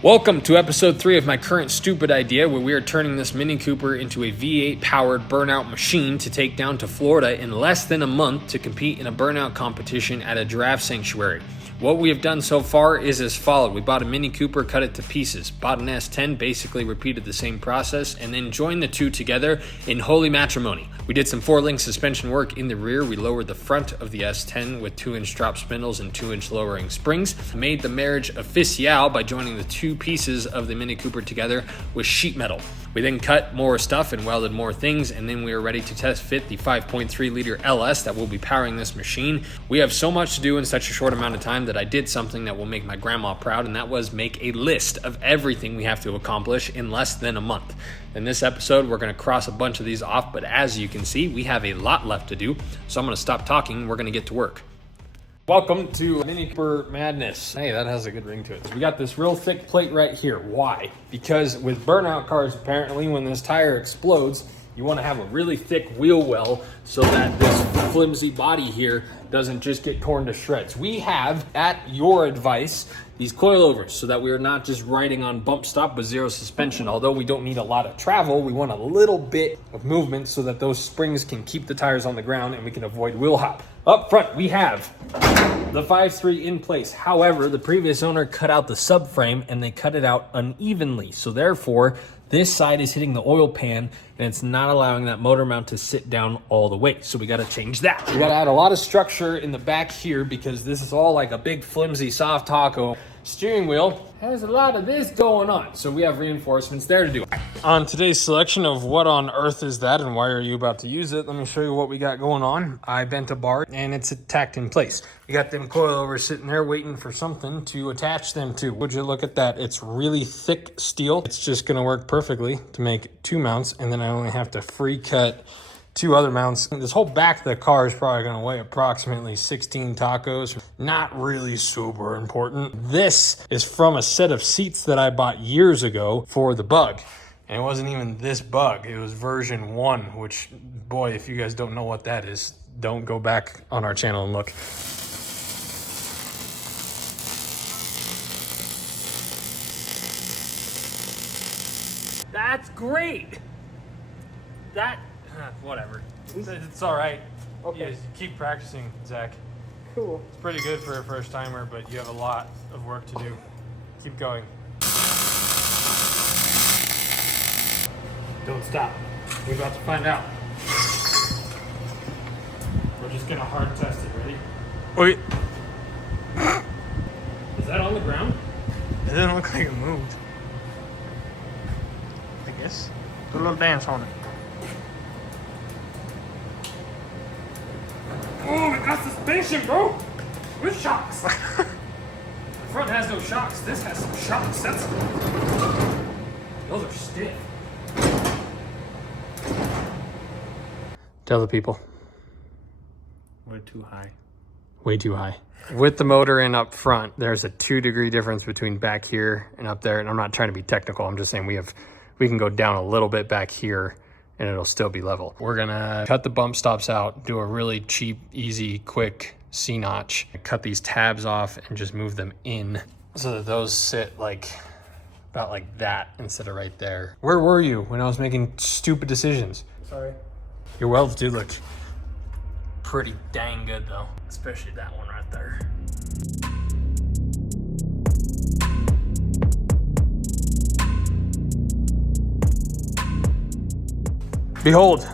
Welcome to episode 3 of my current stupid idea, where we are turning this Mini Cooper into a V8 powered burnout machine to take down to Florida in less than a month to compete in a burnout competition at a giraffe sanctuary. What we have done so far is as followed. We bought a Mini Cooper, cut it to pieces, bought an S10, basically repeated the same process, and then joined the two together in holy matrimony. We did some 4-link suspension work in the rear. We lowered the front of the S10 with 2-inch drop spindles and 2-inch lowering springs. Made the marriage official by joining the two pieces of the Mini Cooper together with sheet metal. We then cut more stuff and welded more things, and then we are ready to test fit the 5.3 liter LS that will be powering this machine. We have so much to do in such a short amount of time that I did something that will make my grandma proud, and that was make a list of everything we have to accomplish in less than a month. In this episode, we're going to cross a bunch of these off, but as you can see, we have a lot left to do, so I'm going to stop talking and we're going to get to work. Welcome to Mini Cooper Madness. Hey, that has a good ring to it. So we got this real thick plate right here. Why? Because with burnout cars, apparently, when this tire explodes, you want to have a really thick wheel well so that this flimsy body here doesn't just get torn to shreds. We have, at your advice, these coilovers so that we are not just riding on bump stop with zero suspension. Although we don't need a lot of travel, we want a little bit of movement so that those springs can keep the tires on the ground and we can avoid wheel hop. Up front, we have the 5.3 in place. However, the previous owner cut out the subframe and they cut it out unevenly. So therefore, this side is hitting the oil pan and it's not allowing that motor mount to sit down all the way. So we got to change that. We got to add a lot of structure in the back here because this is all like a big flimsy soft taco. Steering wheel has a lot of this going on. So we have reinforcements there to do. On today's selection of what on earth is that and why are you about to use it, let me show you what we got going on. I bent a bar and it's tacked in place. We got them coilovers sitting there waiting for something to attach them to. Would you look at that? It's really thick steel. It's just gonna work perfectly to make 2 mounts, and then I only have to free cut 2 other mounts. This whole back of the car is probably gonna weigh approximately 16 tacos. Not really super important. This is from a set of seats that I bought years ago for the Bug. And it wasn't even this Bug, it was version 1, which, boy, if you guys don't know what that is, don't go back on our channel and look. That's great. Whatever. It's all right. Okay. You keep practicing, Zach. Cool. It's pretty good for a first timer, but you have a lot of work to do. Keep going. Don't stop. We're about to find out. We're just gonna hard test it. Ready? Wait. Is that on the ground? It doesn't look like it moved. I guess. Do a little dance on it. Oh, it got suspension, bro! With shocks! The front has no shocks. This has some shocks. Those are stiff. Tell the people. We're too high. Way too high. With the motor in up front, there's a 2-degree difference between back here and up there. And I'm not trying to be technical. I'm just saying we can go down a little bit back here and it'll still be level. We're gonna cut the bump stops out, do a really cheap, easy, quick C-notch, cut these tabs off and just move them in so that those sit like about like that instead of right there. Where were you when I was making stupid decisions? Sorry. Your welds do look pretty dang good though, especially that one right there. Behold,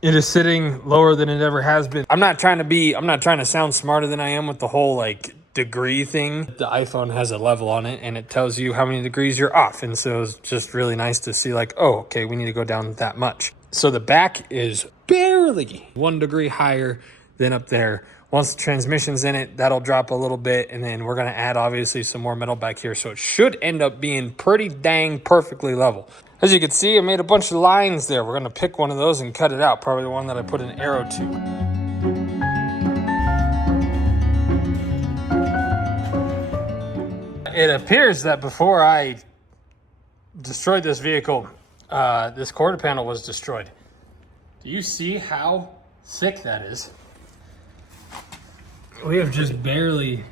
it is sitting lower than it ever has been. I'm not trying to sound smarter than I am with the whole like degree thing. The iPhone has a level on it and it tells you how many degrees you're off. And so it's just really nice to see like, oh, okay, we need to go down that much. So the back is barely 1 degree higher than up there. Once the transmission's in it, that'll drop a little bit. And then we're gonna add obviously some more metal back here. So it should end up being pretty dang perfectly level. As you can see, I made a bunch of lines there. We're gonna pick one of those and cut it out. Probably the one that I put an arrow to. It appears that before I destroyed this vehicle, this quarter panel was destroyed. Do you see how thick that is? We have just barely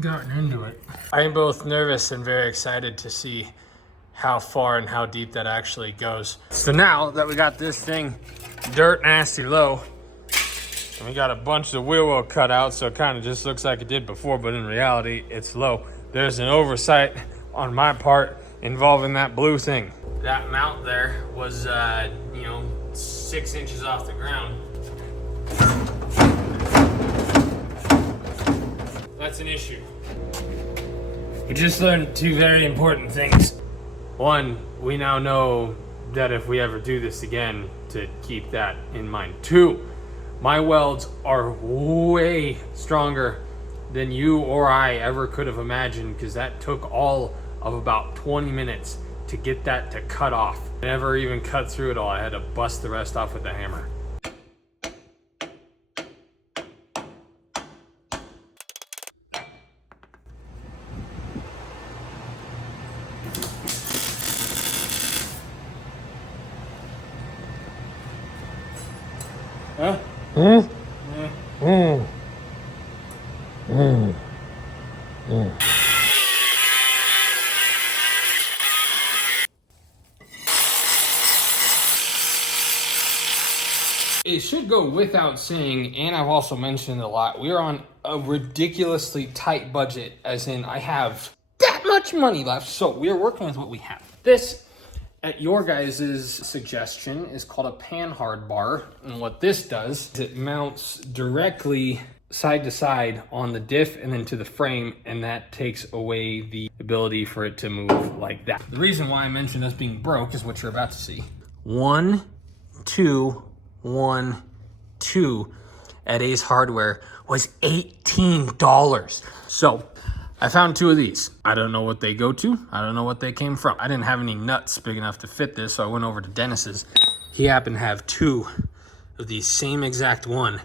gotten into it. I am both nervous and very excited to see how far and how deep that actually goes. So now that we got this thing dirt nasty low, and we got a bunch of wheel well cut out, so it kind of just looks like it did before, but in reality, it's low. There's an oversight on my part involving that blue thing. That mount there was, 6 inches off the ground. That's an issue. We just learned 2 very important things. One, we now know that if we ever do this again, to keep that in mind. 2, my welds are way stronger than you or I ever could have imagined, because that took all of about 20 minutes to get that to cut off. I never even cut through it all. I had to bust the rest off with a hammer. Huh? It should go without saying, and I've also mentioned it a lot, we're on a ridiculously tight budget, as in I have that much money left, so we're working with what we have. This, at your guys' suggestion, is called a panhard bar, and what this does is it mounts directly side to side on the diff and then to the frame, and that takes away the ability for it to move like that. The reason why I mentioned us being broke is what you're about to see. 1, 2, 1, 2 at Ace Hardware was $18. So I found 2 of these. I don't know what they go to. I don't know what they came from. I didn't have any nuts big enough to fit this, so I went over to Dennis's. He happened to have 2 of these same exact one,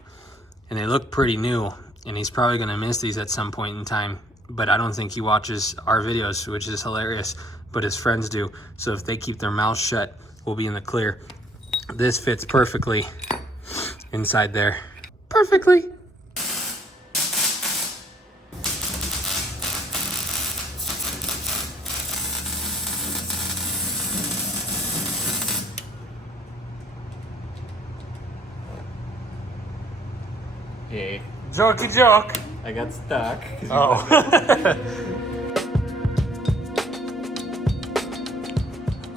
and they look pretty new, and he's probably gonna miss these at some point in time, but I don't think he watches our videos, which is hilarious, but his friends do. So if they keep their mouths shut, we'll be in the clear. This fits perfectly inside there. Perfectly. Hey. Jokey joke. I got stuck. Oh.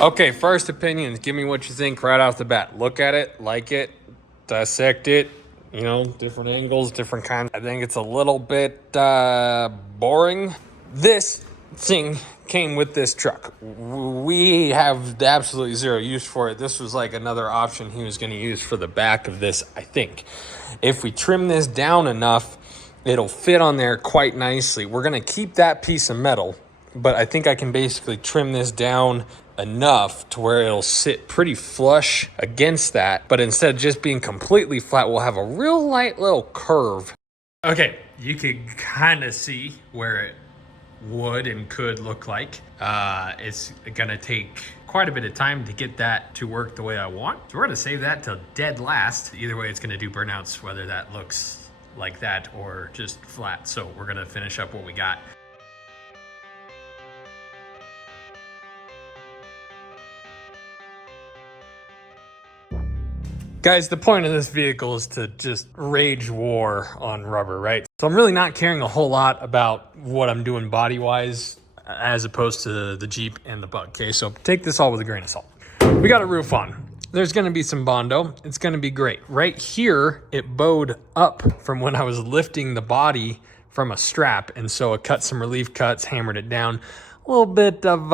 Okay, first opinions. Give me what you think right off the bat. Look at it, like it, dissect it, different angles, different kinds. I think it's a little bit boring. This thing came with this truck. We have absolutely zero use for it. This was like another option he was going to use for the back of this, I think. If we trim this down enough, it'll fit on there quite nicely. We're going to keep that piece of metal, but I think I can basically trim this down enough to where it'll sit pretty flush against that, but instead of just being completely flat, we'll have a real light little curve. Okay, you could kind of see where it would and could look like. It's gonna take quite a bit of time to get that to work the way I want. So we're gonna save that till dead last. Either way, it's gonna do burnouts, whether that looks like that or just flat. So we're gonna finish up what we got. Guys, the point of this vehicle is to just rage war on rubber, right? So I'm really not caring a whole lot about what I'm doing body-wise as opposed to the Jeep and the Bug, okay? So take this all with a grain of salt. We got a roof on. There's gonna be some Bondo. It's gonna be great. Right here, it bowed up from when I was lifting the body from a strap, and so it cut some relief cuts, hammered it down. A little bit of,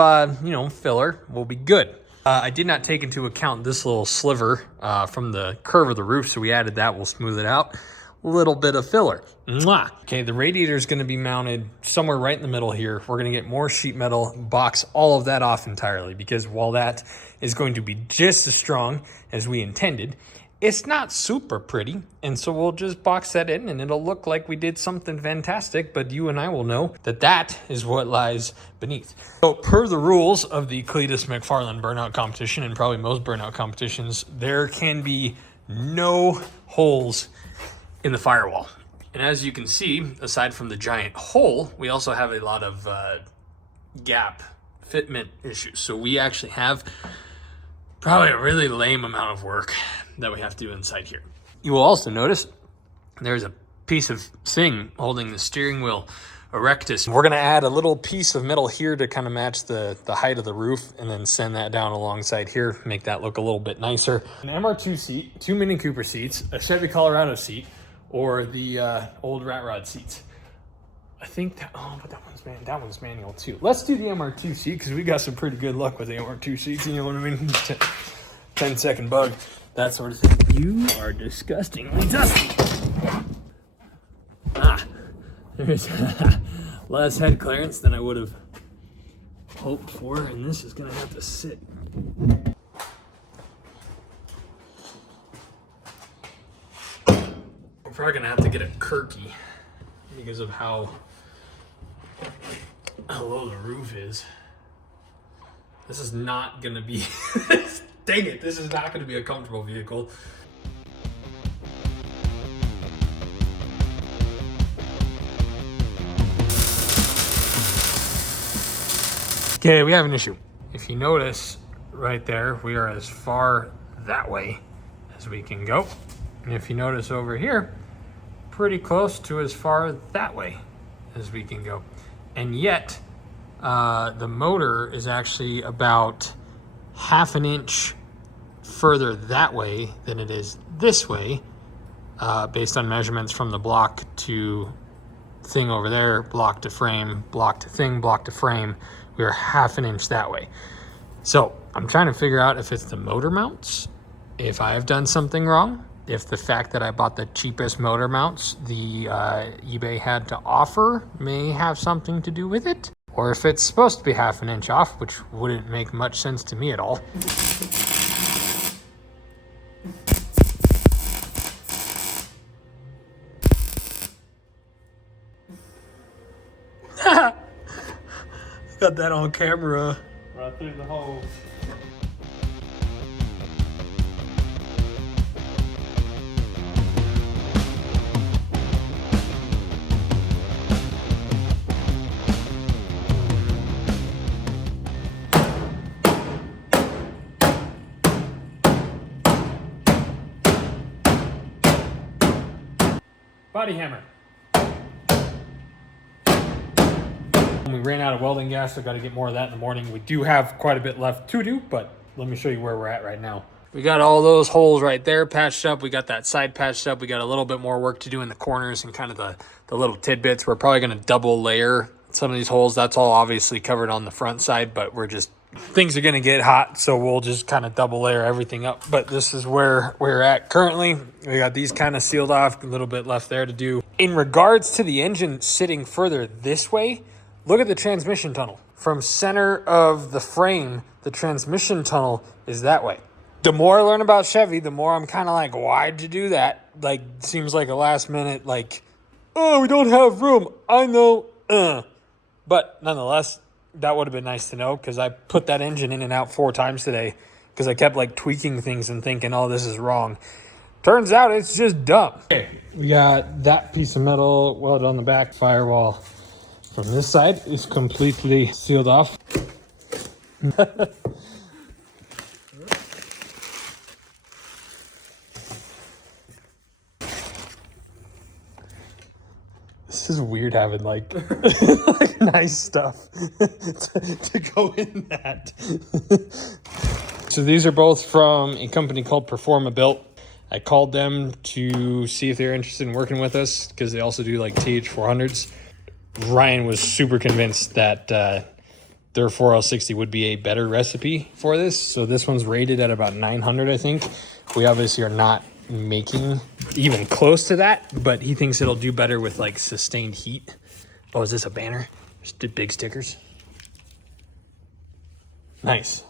filler will be good. I did not take into account this little sliver from the curve of the roof, so we added that. We'll smooth it out. A little bit of filler. Mwah. Okay, the radiator is going to be mounted somewhere right in the middle here. We're going to get more sheet metal, box all of that off entirely, because while that is going to be just as strong as we intended, it's not super pretty, and so we'll just box that in and it'll look like we did something fantastic, but you and I will know that that is what lies beneath. So per the rules of the Cletus McFarland burnout competition, and probably most burnout competitions, there can be no holes in the firewall. And as you can see, aside from the giant hole, we also have a lot of gap fitment issues. So we actually have probably a really lame amount of work that we have to do inside here. You will also notice there's a piece of thing holding the steering wheel erectus. We're gonna add a little piece of metal here to kind of match the height of the roof, and then send that down alongside here, make that look a little bit nicer. An MR2 seat, 2 Mini Cooper seats, a Chevy Colorado seat, or the old Rat Rod seats. I think that, but that one's manual too. Let's do the MR2 seat because we got some pretty good luck with the MR2 seats, you know what I mean? 10-second bug, that sort of thing. You are disgustingly dusty. There's less head clearance than I would have hoped for, and this is gonna have to sit. We're probably gonna have to get a Kirky because of how low the roof is. This is not gonna be, dang it, this is not gonna be a comfortable vehicle. Okay, we have an issue. If you notice right there, we are as far that way as we can go. And if you notice over here, pretty close to as far that way as we can go. And yet, the motor is actually about 1/2 inch further that way than it is this way, based on measurements from the block to thing over there, block to frame, block to thing, block to frame. We are 1/2 inch that way. So I'm trying to figure out if it's the motor mounts, if I have done something wrong, if the fact that I bought the cheapest motor mounts the eBay had to offer may have something to do with it, or if it's supposed to be 1/2 inch off, which wouldn't make much sense to me at all. Got that on camera. Right through the hole. Body hammer. We ran out of welding gas, so got to get more of that in the morning. We do have quite a bit left to do, but let me show you where we're at right now. We got all those holes right there patched up. We got that side patched up. We got a little bit more work to do in the corners and kind of the little tidbits. We're probably going to double layer some of these holes. That's all obviously covered on the front side, but things are going to get hot, so we'll just kind of double layer everything up. But this is where we're at currently. We got these kind of sealed off, a little bit left there to do. In regards to the engine sitting further this way, look at the transmission tunnel. From center of the frame, the transmission tunnel is that way. The more I learn about Chevy, the more I'm kind of like, why'd you do that? Like, seems like a last minute, like, oh, we don't have room. I know, But nonetheless, that would have been nice to know, because I put that engine in and out 4 times today because I kept like tweaking things and thinking, oh, this is wrong. Turns out it's just dumb. Okay, we got that piece of metal welded on the back. Firewall from this side is completely sealed off. This is weird having like, like nice stuff to go in that. So these are both from a company called Performa Built. I called them to see if they're interested in working with us, because they also do like TH400s. Ryan was super convinced that their 4L60 would be a better recipe for this. So this one's rated at about 900, I think. We obviously are not making even close to that, but he thinks it'll do better with like sustained heat. Oh, is this a banner? Just did big stickers. Nice.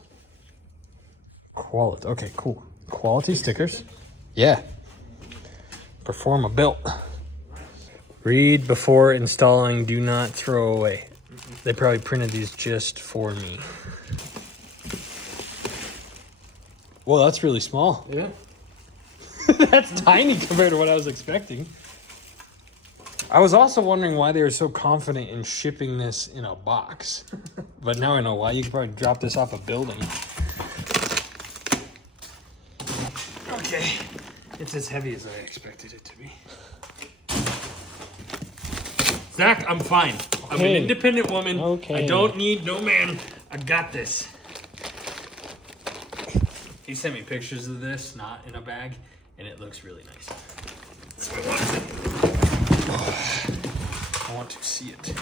Quality. Okay, cool. Quality stickers. Yeah. Performa Built. Read before installing, do not throw away. They probably printed these just for me. Well, that's really small. Yeah. That's tiny compared to what I was expecting. I was also wondering why they were so confident in shipping this in a box. But now I know why. You could probably drop this off a building. Okay. It's as heavy as I expected it to be. Zach, I'm fine. Okay. I'm an independent woman. Okay. I don't need no man. I got this. He sent me pictures of this, not in a bag, and it looks really nice. So I want to see it.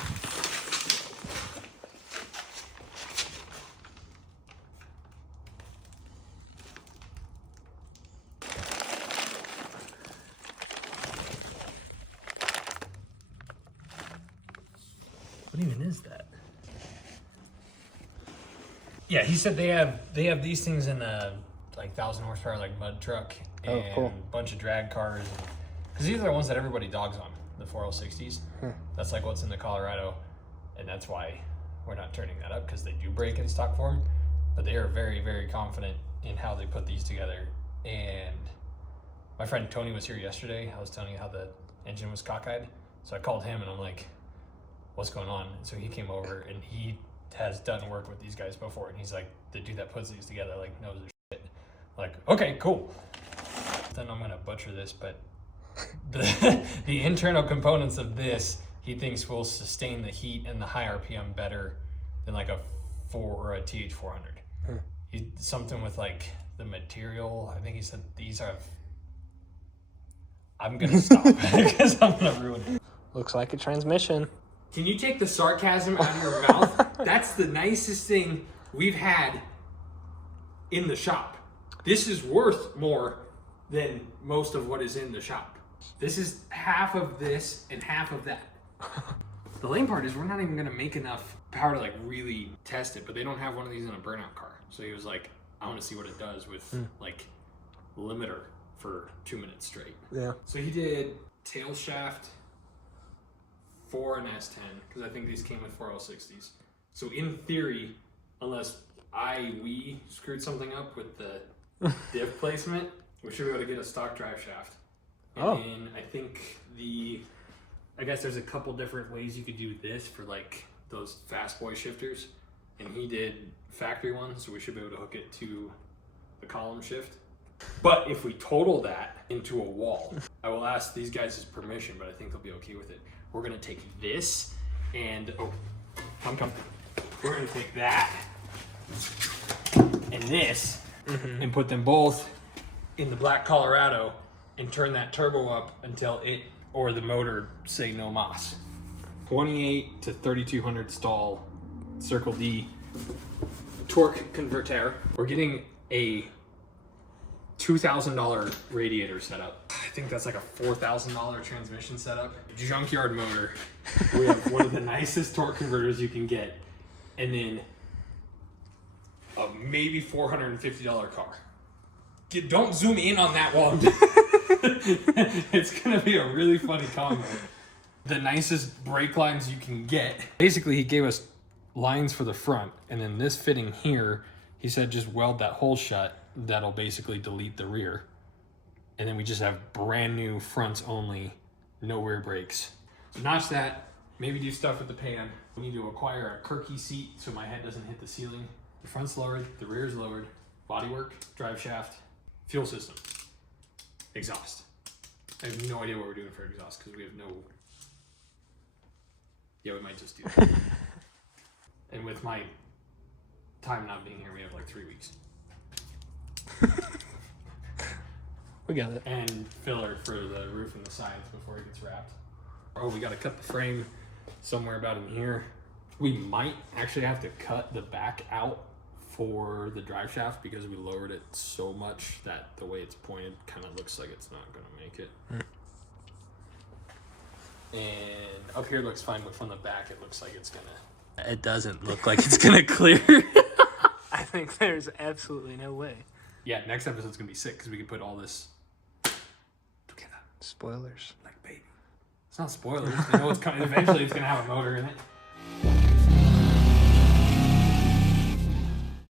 What even is that? Yeah, he said they have these things in a like 1,000 horsepower like mud truck and a bunch of drag cars, because these are the ones that everybody dogs on, the 4L60s. That's like what's in the Colorado, and that's why we're not turning that up, because they do break in stock form, but they are very, very confident in how they put these together. And my friend Tony was here yesterday. I was telling you how the engine was cockeyed, so I called him and I'm like, what's going on? And so he came over, and he has done work with these guys before, and he's like, the dude that puts these together like knows their shit. Like, okay, cool. Then I'm gonna butcher this, but the internal components of this he thinks will sustain the heat and the high RPM better than like a TH400. Something with like the material. I think he said these are. I'm gonna stop because I'm gonna ruin it. Looks like a transmission. Can you take the sarcasm out of your mouth? That's the nicest thing we've had in the shop. This is worth more than most of what is in the shop. This is half of this and half of that. The lame part is we're not even gonna make enough power to like really test it, but they don't have one of these in a burnout car. So he was like, I wanna see what it does with like limiter for 2 minutes straight. Yeah. So he did tail shaft, 4 and S10, because I think these came with 4L60s. So in theory, unless we screwed something up with the diff placement, we should be able to get a stock drive shaft. And then I guess there's a couple different ways you could do this for like those fast boy shifters. And he did factory ones, so we should be able to hook it to the column shift. But if we total that into a wall, I will ask these guys' permission, but I think they'll be okay with it. We're gonna take this and, come. We're gonna take that and this and put them both in the black Colorado and turn that turbo up until it or the motor say no mas. 28 to 3200 stall, Circle D torque converter. We're getting a $2,000 radiator setup. I think that's like a $4,000 transmission setup. Junkyard motor. We have one of the nicest torque converters you can get, and then a maybe $450 car. Don't zoom in on that one. It's gonna be a really funny combo. The nicest brake lines you can get. Basically, he gave us lines for the front, and then this fitting here, he said just weld that hole shut. That'll basically delete the rear. And then we just have brand new fronts only, no rear brakes. So notch that, maybe do stuff with the pan. We need to acquire a Kirky seat so my head doesn't hit the ceiling. The front's lowered, the rear's lowered, bodywork, drive shaft, fuel system, exhaust. I have no idea what we're doing for exhaust because we have no... Yeah, we might just do that. And with my time not being here, we have like 3 weeks. We got it. And filler for the roof and the sides before it gets wrapped. Oh, we got to cut the frame somewhere about in here. We might actually have to cut the back out for the drive shaft because we lowered it so much that the way it's pointed kind of looks like it's not going to make it. And up here looks fine, but from the back it looks like it's going to... It doesn't look like it's going to clear. I think there's absolutely no way. Yeah, next episode's going to be sick because we can put all this together. Spoilers. Like baby. It's not spoilers. You know it's coming. Eventually it's going to have a motor in it.